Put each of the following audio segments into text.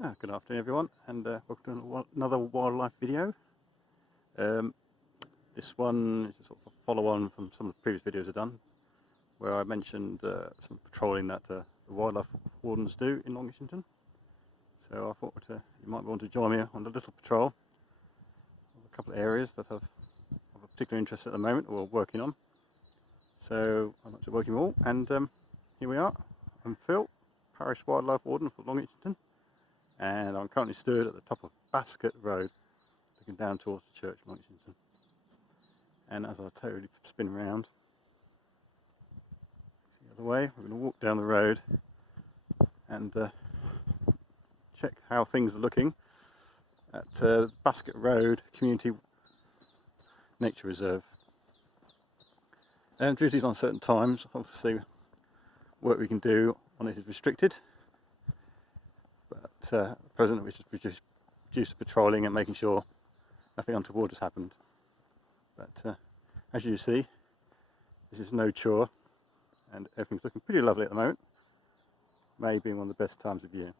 Good afternoon everyone, and welcome to another wildlife video. This one is a sort of a follow-on from some of the previous videos I've done, where I mentioned some patrolling that the wildlife wardens do in Longington. So I thought you might want to join me on a little patrol of a couple of areas that have of a particular interest at the moment, or working on. So I'm actually working all, and here we are. I'm Phil, Parish Wildlife Warden for Longington. And I'm currently stood at the top of Bascote Road, looking down towards the church, Longington. And as I totally spin around the other way, we're going to walk down the road and check how things are looking at Bascote Road Community Nature Reserve. Duties on certain times, obviously work we can do on it is restricted. But at present we're just reduced to patrolling and making sure nothing untoward has happened. But as you see, this is no chore and everything's looking pretty lovely at the moment. May being one of the best times of year.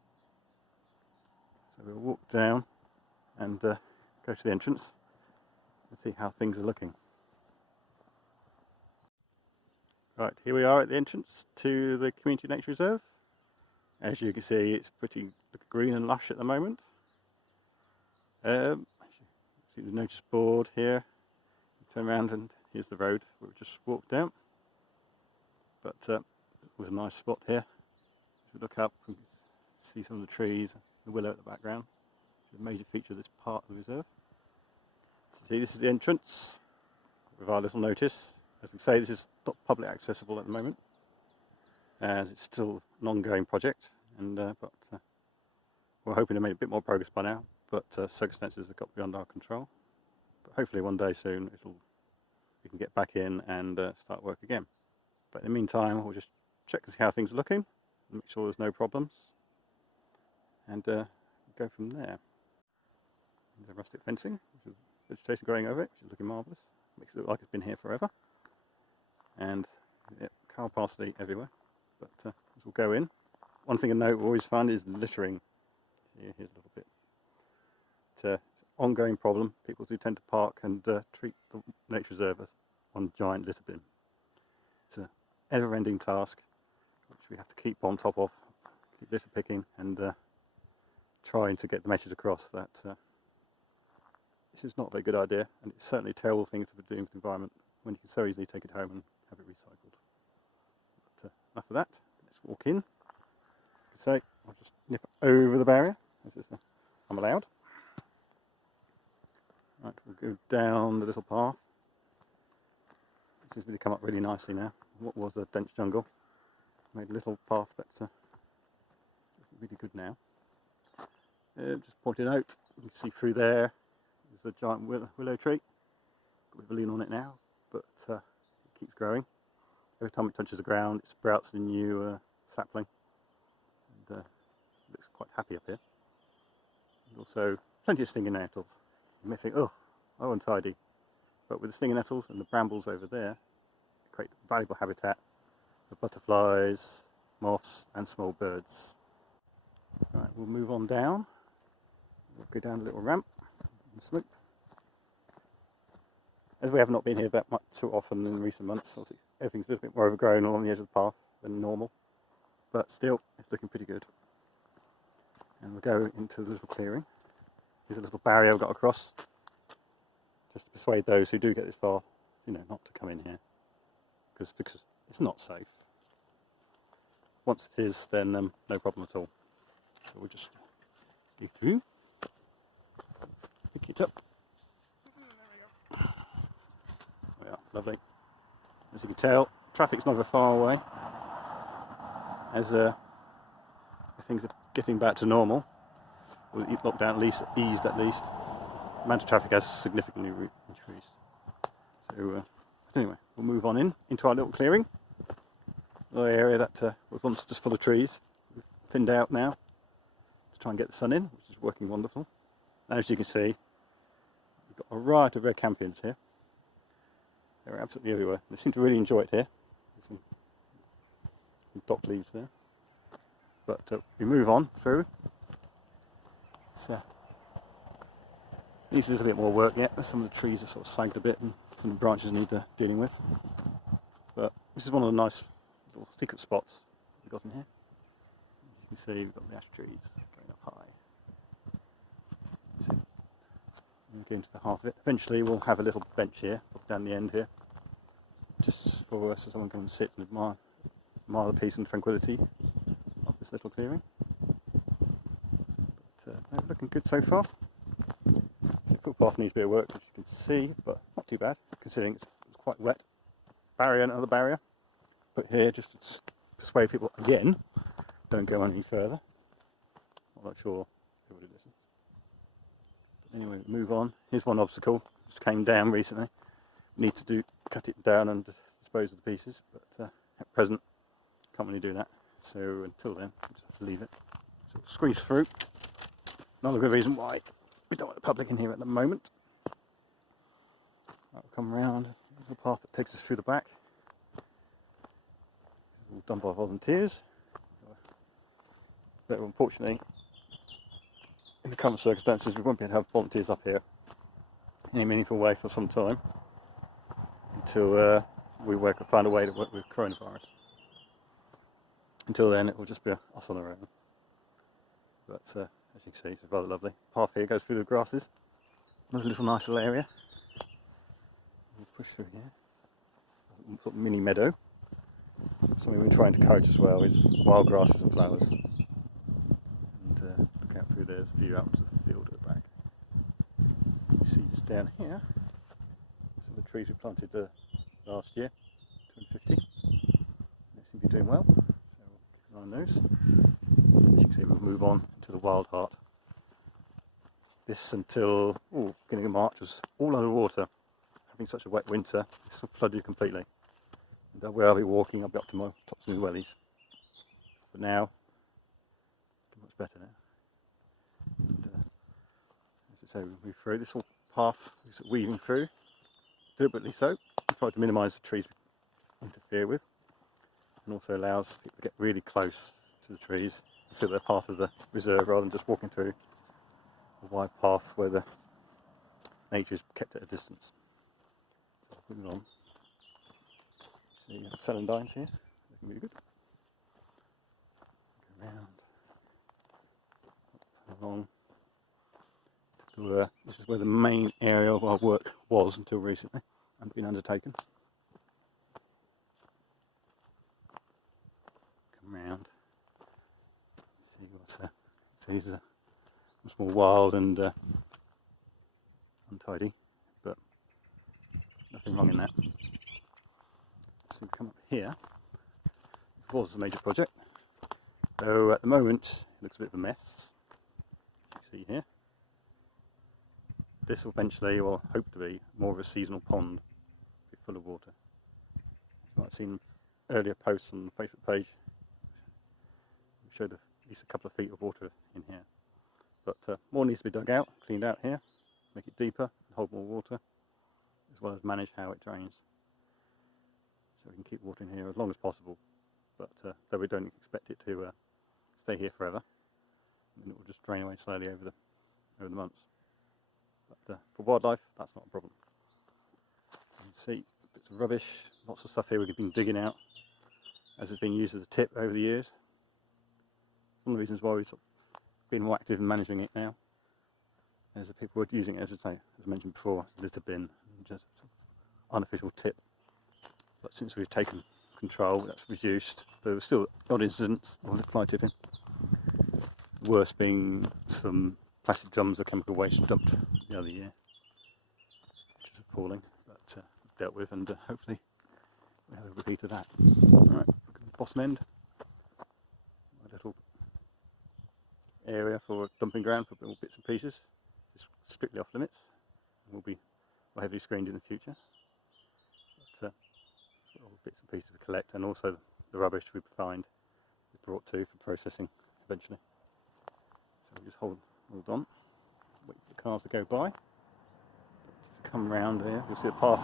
So we'll walk down and go to the entrance and see how things are looking. Right, here we are at the entrance to the Community Nature Reserve. As you can see, it's pretty green and lush at the moment. See the notice board here. Turn around and here's the road where we just walked down. But it was a nice spot here. As we look up, we can see some of the trees, the willow at the background. It's a major feature of this part of the reserve. So see, this is the entrance with our little notice. As we say, this is not publicly accessible at the moment, as it's still an ongoing project, and but we're hoping to make a bit more progress by now, but circumstances have got beyond our control. But hopefully one day soon we can get back in and start work again. But in the meantime, we'll just check to see how things are looking, and make sure there's no problems, and go from there. There's rustic fencing, which is vegetation growing over it, which is looking marvellous. Makes it look like it's been here forever. And yeah, cow parsley everywhere. But as we'll go in, one thing to note we always find is littering. Here's a little bit. It's an ongoing problem. People do tend to park and treat the nature reserve as one giant litter bin. It's an ever-ending task which we have to keep on top of, keep litter picking and trying to get the message across that this is not a very good idea, and it's certainly a terrible thing to be doing for the environment when you can so easily take it home and have it recycled. But enough of that, let's walk in. So I'll just nip over the barrier, as I'm allowed. Right, we'll go down the little path. It seems to be come up really nicely now. What was a dense jungle made a little path that's really good now. Just pointing out, you can see through there is the giant willow tree. Got a bit of a lean on it now, but it keeps growing. Every time it touches the ground, it sprouts a new sapling, and looks quite happy up here. And also, plenty of stinging nettles. You may think, oh, untidy, but with the stinging nettles and the brambles over there, they create valuable habitat for butterflies, moths, and small birds. Right, we'll move on down. We'll go down a little ramp and slope. As we have not been here that much too often in recent months, obviously everything's a little bit more overgrown along the edge of the path than normal, but still it's looking pretty good. And we'll go into the little clearing. There's a little barrier I've got across, just to persuade those who do get this far, not to come in here, because it's not safe. Once it is, then no problem at all. So we'll just go through, pick it up. Yeah, lovely. As you can tell, traffic's not very far away, as things are getting back to normal. Well, lockdown at least eased at least. The amount of traffic has significantly increased. So anyway, we'll move on into our little clearing. The area that was once just full of trees. We've thinned out now to try and get the sun in, which is working wonderful. And as you can see, we've got a variety of red campions here. They're absolutely everywhere. They seem to really enjoy it here. There's some dock leaves there. But we move on through. needs a little bit more work yet. Some of the trees are sort of sagged a bit and some of the branches need dealing with. But this is one of the nice little secret spots we've got in here. As you can see, we've got the ash trees going up high. So, we'll get into the heart of it. Eventually we'll have a little bench here, up down the end here, just for so someone can come and sit and admire the peace and tranquility of this little clearing. But looking good so far. The footpath needs a bit of work, as you can see, but not too bad, considering it's quite wet. Barrier, another barrier put here just to persuade people again, don't go on any further. I'm not sure who would listen. But anyway, move on. Here's one obstacle, just came down recently. Need to cut it down and dispose of the pieces, but at present can't really do that. So until then, we'll just have to leave it. So we'll squeeze through. Another good reason why we don't want the public in here at the moment. That'll come around, a little path that takes us through the back. This is all done by volunteers. But unfortunately, in the current circumstances, we won't be able to have volunteers up here in any meaningful way for some time until we find a way to work with coronavirus. Until then, it will just be us on our own. But as you can see, it's rather lovely. Path here goes through the grasses. Another little nice little area. We'll push through here. Sort of mini meadow. Something we're trying to encourage as well is wild grasses and flowers. And look out through there's a view out to the field at the back. You see just down here, some of the trees we planted last year, 250. They seem to be doing well, so we'll keep an eye on those. As you can see, we'll move on to the wild heart. This until beginning of March was all under water. Having such a wet winter, it's flooded completely. And where I'll be walking, I'll be up to my tops of my wellies. But now, much better now. And, as I say, we move through this whole path, is weaving through, deliberately so. Try to minimise the trees we interfere with, and also allows people to get really close to the trees, feel they're part of the reserve rather than just walking through a wide path where the nature is kept at a distance. So moving on. See celandines here, looking really good. Go around, up, along. This is where the main area of our work was until recently and been undertaken. Come round. See what's there. So these are small wild and untidy, but nothing wrong in that. So we come up here. It was a major project, though at the moment it looks a bit of a mess. You see here. This will eventually, or hope to be, more of a seasonal pond, be full of water. You might have seen earlier posts on the Facebook page. We showed at least a couple of feet of water in here. But more needs to be dug out, cleaned out here, make it deeper, hold more water, as well as manage how it drains. So we can keep water in here as long as possible, but though we don't expect it to stay here forever, and it will just drain away slowly over the months. But for wildlife, that's not a problem. You can see bits of rubbish, lots of stuff here we've been digging out, as it's been used as a tip over the years. One of the reasons why we've sort of been more active in managing it now, is that people were using it as I mentioned before, litter bin, just sort of unofficial tip. But since we've taken control, that's reduced. There were still odd incidents of fly tipping. The worst being some plastic drums of chemical waste dumped the other year, which is appalling, but dealt with, and hopefully we'll have a repeat of that. Alright, look at the bottom end. A little area for dumping ground for little bits and pieces. It's strictly off limits. Will be more heavily screened in the future. But all the bits and pieces we collect, and also the rubbish we find is brought to for processing eventually. So we just hold on, wait for the cars to go by. Come round here, you'll see the path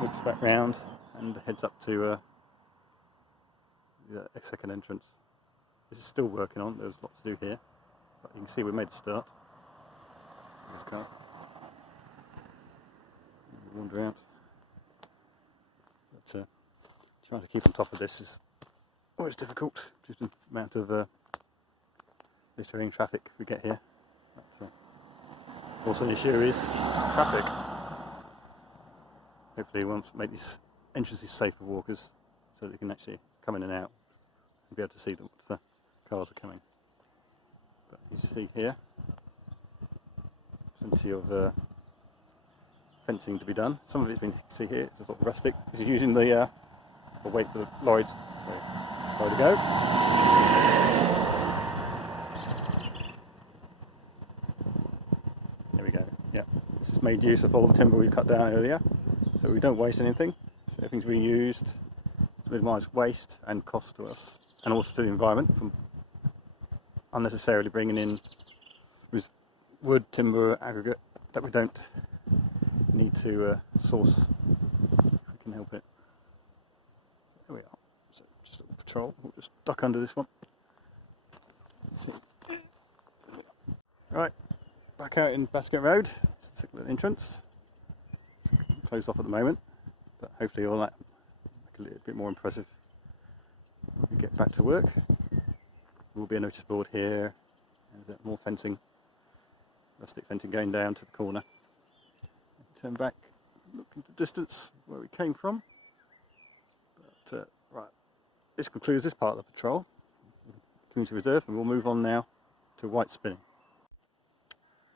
loops back round and heads up to the second entrance. This is still working on, there's lots to do here, But you can see we made a start. This car. Wander out. But trying to keep on top of this is always difficult due to the amount of littering traffic we get here. But, also an issue is traffic. Hopefully we want to make these entrances safe for walkers so that they can actually come in and out and be able to see what the cars are coming. But you see here, plenty of fencing to be done. Some of it's been, you see here, it's sort of rustic. This is using the, we'll wait for the lorry to go. There we go, yeah. This has made use of all the timber we cut down earlier, so we don't waste anything. So everything's reused to minimise waste and cost to us, and also to the environment from unnecessarily bringing in wood, timber, aggregate that we don't need to source if we can help it. There we are. So just a little patrol. We'll just duck under this one. Right, back out in Bascote Road. It's the circular entrance. It's closed off at the moment, but hopefully all that make it a little bit more impressive when we get back to work. There will be a notice board here. There's more fencing, rustic fencing going down to the corner. Turn back, look into the distance where we came from. But right, this concludes this part of the patrol, Community Reserve, and we'll move on now to White Spinney.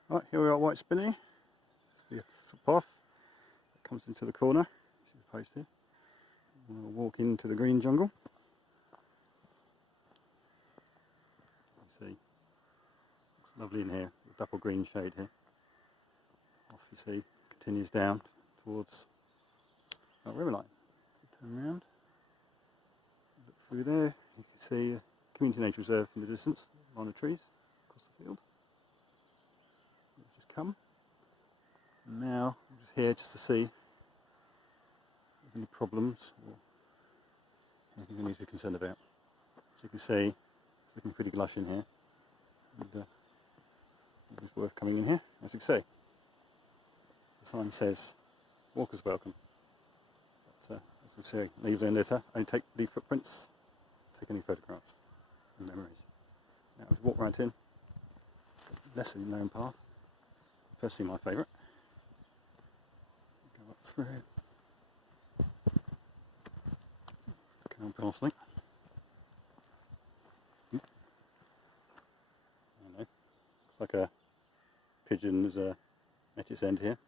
Right, here we are at White Spinney. It's the footpath that comes into the corner. See the post here. We'll walk into the green jungle. You see, it's lovely in here. The double green shade here. Off you see. Continues down towards our river line. Turn around, look through there, you can see a community nature reserve in the distance, line of trees across the field. We've just come, and now I'm just here just to see if there's any problems or anything we need to be concerned about. So you can see it's looking pretty lush in here, and it's worth coming in here, as you can see. The sign says, walkers welcome. But, as we say, leave no litter, only leave footprints, take any photographs and memories. Now we walk right in, lesser known path, personally my favourite. Go up through, canal parsley. I don't know, looks like a pigeon's at its end here.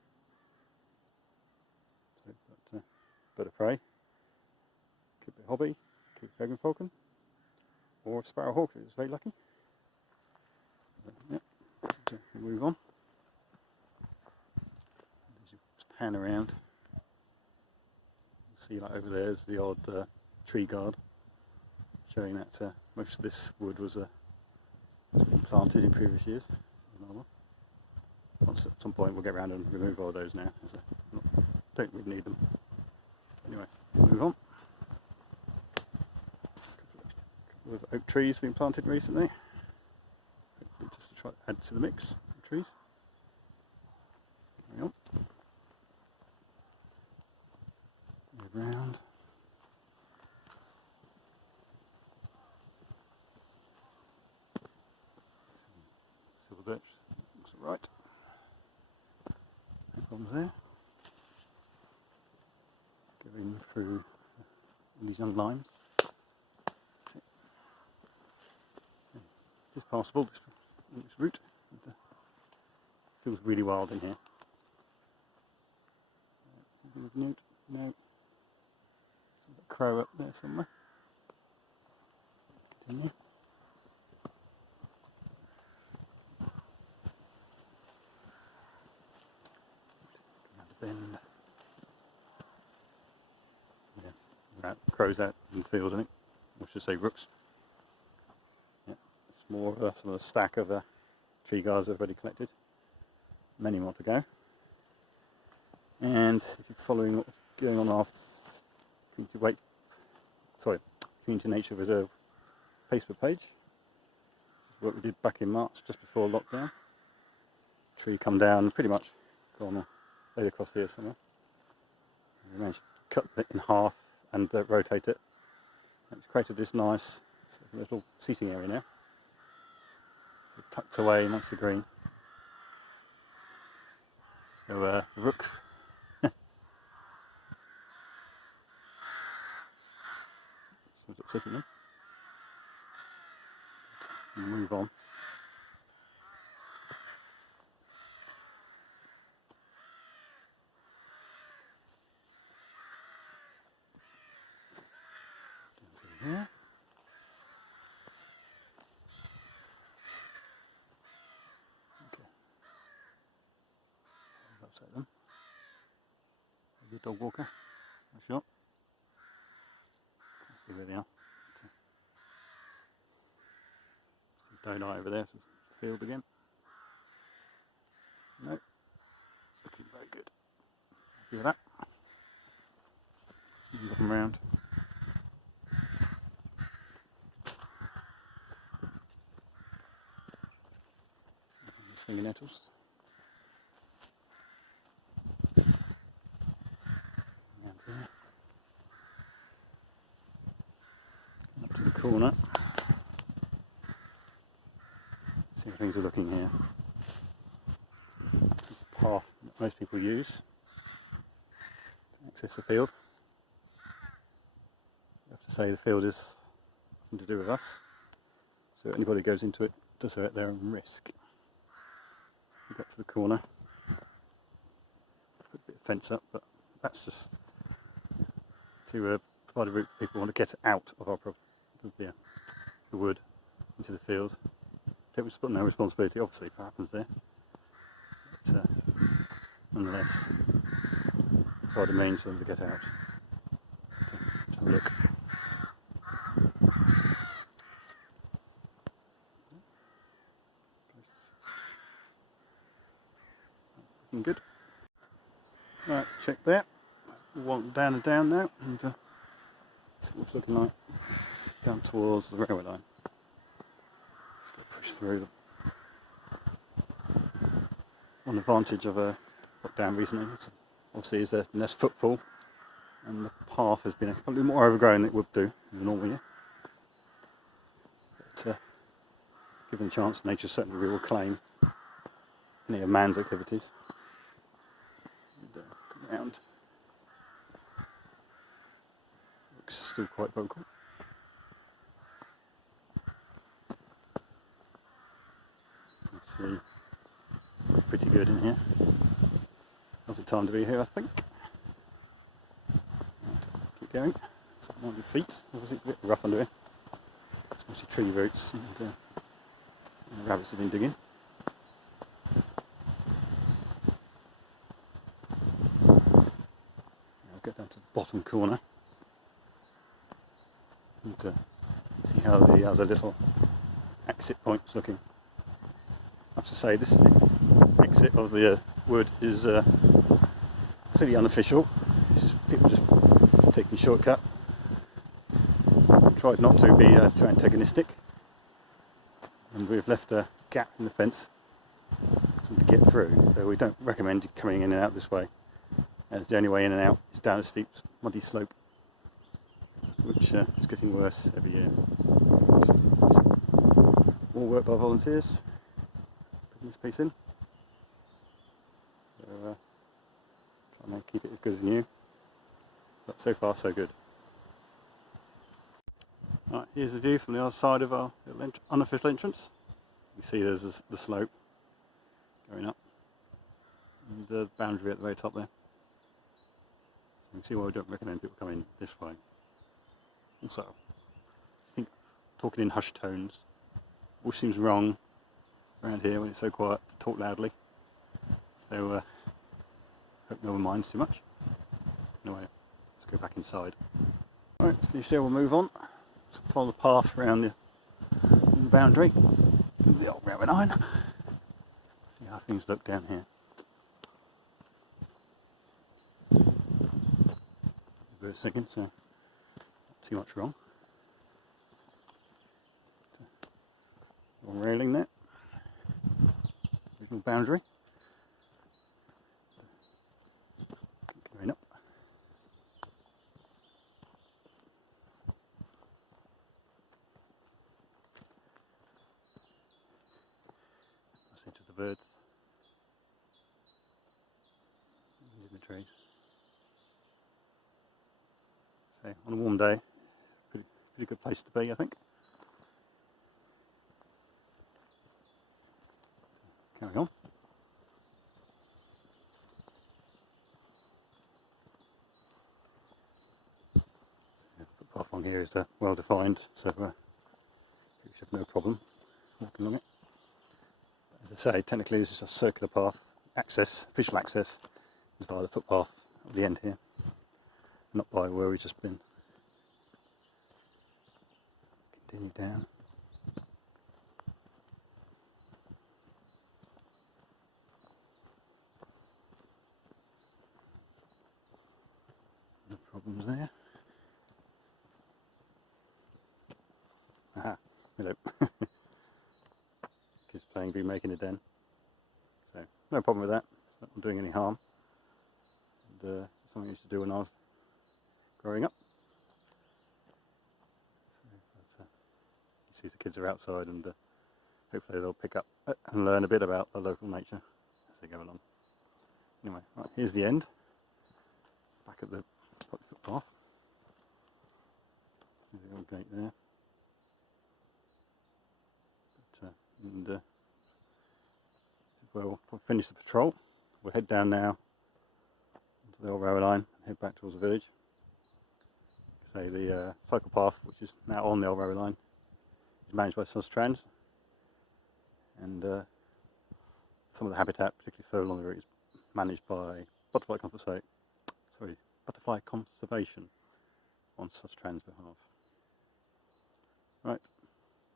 Bird of prey, could be a hobby, could be a peregrine falcon, or a sparrowhawk if it's very lucky. Yep. Okay, we'll move on. As you pan around, you'll see like over there is the odd tree guard, showing that most of this wood was been planted in previous years. At some point we'll get around and remove all those now, as I don't really need them. Anyway, move on. A couple of oak trees being planted recently, hopefully just to try to add to the mix of trees. Carry on. Move round. Silver birch, looks alright. No problems there. Going through these young limes. It's passable, this route. It feels really wild in here. No. There's a crow up there somewhere. Continue. Around the bend. Crows out in the field, I think. I should say rooks. Yeah, it's more of a sort of stack of tree guards I've already collected. Many more to go. And if you're following what's going on our Community Nature Reserve Facebook page, work we did back in March, just before lockdown. Tree come down, pretty much gone laid across here somewhere. We managed to cut it in half and rotate it. It's created this nice little seating area now. So tucked away amongst the green. So the rooks. Someone's upsetting me. Move on. Here. Okay. Upset them. A good dog walker. That's shot. See where they are. Daylight over there, so it's the field again. No. Looking very good. Happy with that. Look them round. Stinging nettles. Round here. Up to the corner. See how things are looking here. This is a path that most people use to access the field. I have to say the field is nothing to do with us, so anybody who goes into it does so at their own risk. We get to the corner, put a bit of fence up, but that's just to provide a route for people who want to get out of our the wood into the field. Take no responsibility, obviously, for what happens there. But nonetheless, provide a means for them to get out. To have a look. Looking good. Right, check there. Walk down and down now, and see what it's looking like down towards the railway line. Push through them. One advantage of a lockdown recently, obviously, is there's less footfall, and the path has been probably more overgrown than it would do in a normal year. But given the chance, nature certainly will claim any of man's activities. And, come round. Looks still quite vocal. See, pretty good in here. Lovely time to be here, I think. Right, keep going. It's up 90 feet. Obviously it's a bit rough under here. It's mostly tree roots and the rabbits have been digging. I'll get down to the bottom corner and see how the other little exit point's looking. I have to say, this exit of the wood is completely unofficial. It's just people just taking a shortcut. Tried not to be too antagonistic, and we've left a gap in the fence for them to get through. So we don't recommend coming in and out this way, as the only way in and out is down a steep, muddy slope, which is getting worse every year. All work by volunteers. This piece in, so trying to keep it as good as new, but so far so good. Right, here's the view from the other side of our little unofficial entrance. You see there's the slope going up and the boundary at the very top there. You can see why we don't recommend people come in this way. Also, I think talking in hushed tones all seems wrong around here when it's so quiet to talk loudly, so hope no one minds too much. Anyway, let's go back inside. Right, so you see we'll move on. So follow the path around the boundary of the old railway line. See how things look down here. For a second, so not too much wrong. railing there, original boundary. Going up. Listen to the birds in the trees. So on a warm day, pretty good place to be, I think. Carry on. The footpath along here is well defined, so you should have no problem walking along it. As I say, technically this is a circular path. Access, official access, is via the footpath at the end here, not by where we've just been. Continue down. No problems there. Aha, hello. Kids playing, be making a den. So, no problem with that. It's not doing any harm. And, something I used to do when I was growing up. So, you see the kids are outside, and hopefully they'll pick up and learn a bit about the local nature as they go along. Anyway, right, here's the end. Back at the footpath. See the old gate there. And we'll finish the patrol. We'll head down now onto the old railway line and head back towards the village. So the cycle path, which is now on the old railway line, is managed by Sustrans, and some of the habitat, particularly further along the route, is managed by butterfly conservation on Sustrans' behalf. Right,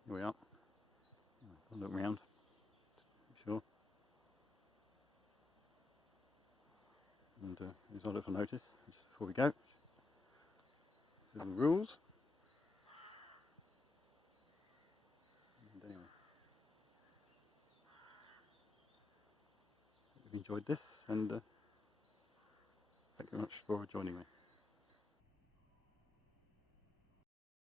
here we are. I'll look round, just to be sure. And here's our little notice just before we go. So the rules. And anyway, hope you've enjoyed this, and thank you very much for joining me.